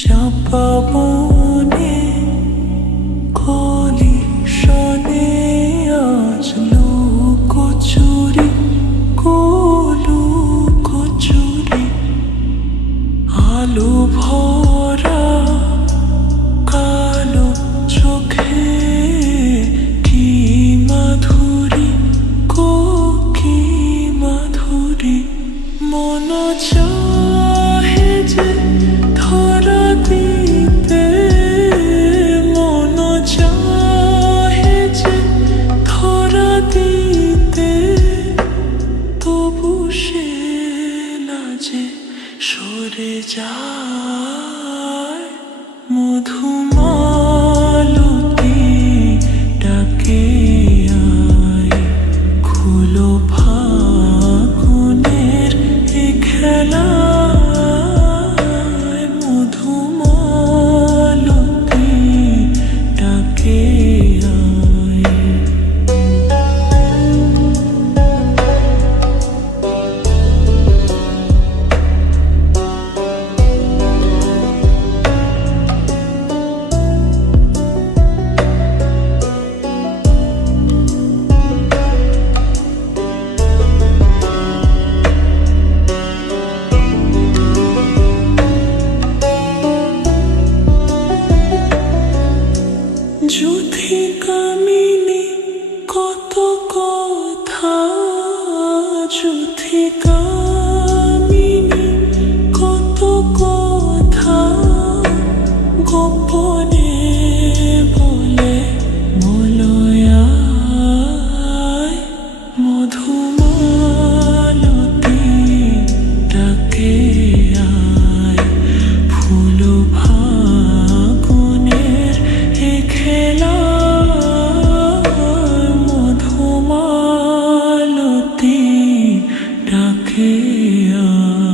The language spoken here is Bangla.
চাপা বনে কলি শনে আজ লুকোচুরি লুকোচুরি আলো ভরা কালো চোখে কি মাধুরী কি মাধুরী মন চাহে যে ধরা দিতে মন চাহে যে ধরা দিতে তবু সে লাজে সরে যায় মধুমালতী ডাকে আয় খুলো ফাগুনের এ খেলা মধুমালতী ডাকে আয় যুথিকামিনী কত কথা যুথিকামিনী কত কথা গোপনে বলে মলয়ায় মধুমালতী ডাকে আয় ফুল ফাগুনের এ খেলা মধুমালতী ডাকে আয়।